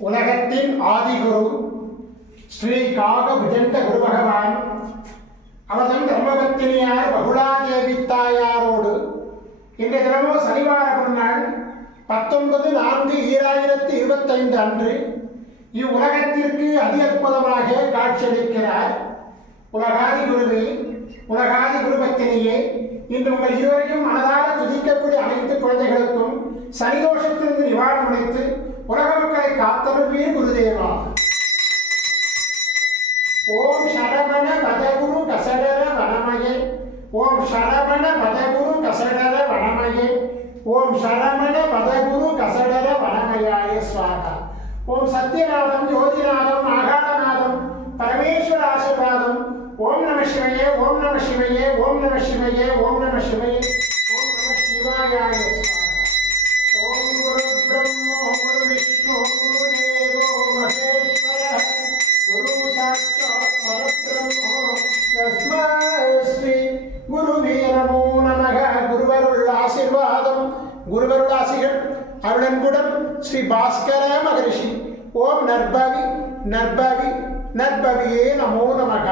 உலகத்தின் ஆதிகுரு ஸ்ரீ காக புஜண்ட குரு பகவான் அவதன் தர்மபத்தினியார் பகுலாதேவி தாயாரோடு இன்றைய தினமோ சனிவார பொன்னாள் 19/4/2025 அன்று இவ்வுலகத்திற்கு அதி அற்புதமாக காட்சியளிக்கிறார். உலகாதி குருவே, உலகாதி குருபத்தினியே, இன்று உங்கள் இருவரையும் மனதார துதிக்கக்கூடிய அனைத்து குழந்தைகளுக்கும் சனிதோஷத்திலிருந்து நிவாரணம் அளித்து உலக மக்களை காத்தருள்வீர் குருதேவா. ஓம் சரவண பதகுரு கசடர வனமயே, ஓம் சரவண பதகுரு கசடர வனமயே, ஓம் சரவண பதகுரு கசடர வனமயாய ஸ்வாகா. ஓம் சத்யநாதம் ஜோதிநாதம் ஆகாரநாதம் பரமேஸ்வர ஆசீர்வாதம். ஓம் நம சிவயே, ஓம் நம சிவயே, ஓம் நம சிவயே, ஓம் நம சிவயே, ஓம் நம சிவாயாய ஸ்வாகா. ஓம் குரு பிரம்மோ குரு விஷ்ணு குரு தேவோ மகேஸ்வர குரு சாட்சாத் பரபிரம்மோ தஸ்மை ஸ்ரீ குருவே நமோ நமக. குருவருள் ஆசீர்வாதம், குருவருள் ஆசிகள் அருளன்புடன் ஸ்ரீ பாஸ்கர மகரிஷி. ஓம் நற்பவி நற்பவி நற்பவியே நமோ நமக.